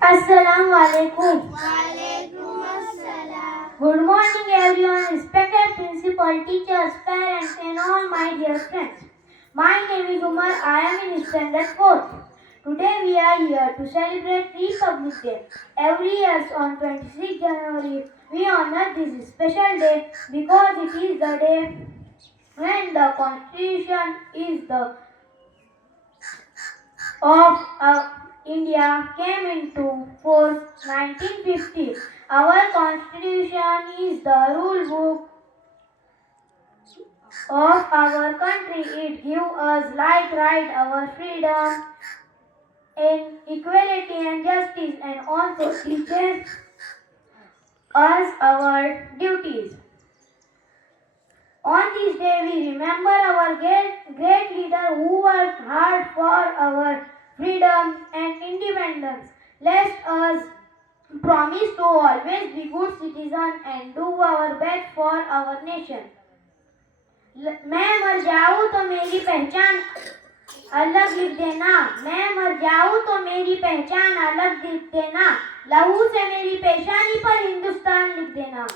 Assalamu alaikum. Walaikum assalam. Good morning everyone, respected principal, teachers, parents and all my dear friends. My name is Umar, I am in standard 4th. Today we are here to celebrate Republic Day. Every year on 26 January we honor this special day because it is the day when the Constitution is the of India came into force 1950. Our constitution is the rule book of our country. It gives us right, our freedom, and equality and justice, and also teaches us our duties. On this day, we remember our great leader who worked hard for our freedom and independence. Let us promise to always be good citizens and do our best for our nation. मैं मर जाऊं तो मेरी पहचान अलग लिख देना, मैं मर जाऊं तो मेरी पहचान अलग लिख देना, लहू से मेरी पेशानी पर हिंदुस्तान लिख देना।